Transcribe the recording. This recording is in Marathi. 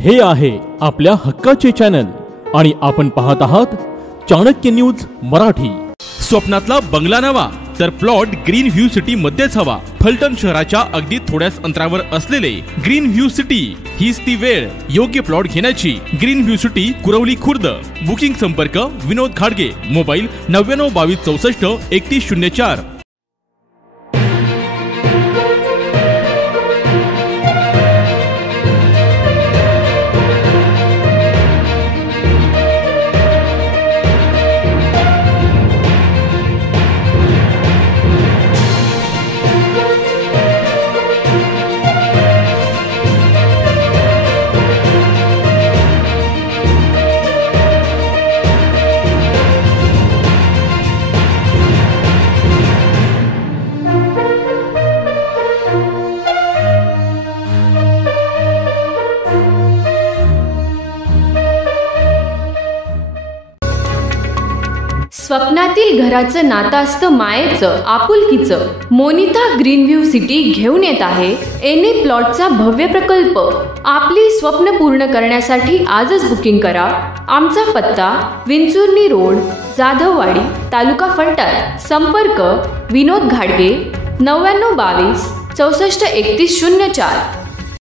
हे आहे आपल्या हक्काचे चॅनल आणि आपण पाहत आहात चाणक्य न्यूज मराठी। स्वप्नातला बंगला नवा तर प्लॉट ग्रीन व्ह्यू सिटी मध्येच हवा। फलटण शहराच्या अगदी थोड्याच अंतरावर असलेले ग्रीन व्ह्यू सिटी हीच ती वेळ योग्य प्लॉट घेण्याची। Green view city Kurwali Khurd. Booking संपर्क विनोद घाडगे, मोबाईल 9922643104। स्वप्नातील घराचं नातं असतं मायेचं, आपुलकीचं। मोनिता ग्रीन व्ह्यू सिटी घेऊन येत आहे एनए प्लॉटचा भव्य प्रकल्प। आपली स्वप्न पूर्ण करण्यासाठी आजच बुकिंग करा। आमचा पत्ता विंचुर्णी रोड, जाधववाडी, तालुका फलटण। संपर्क विनोद घाडगे 9922 643104।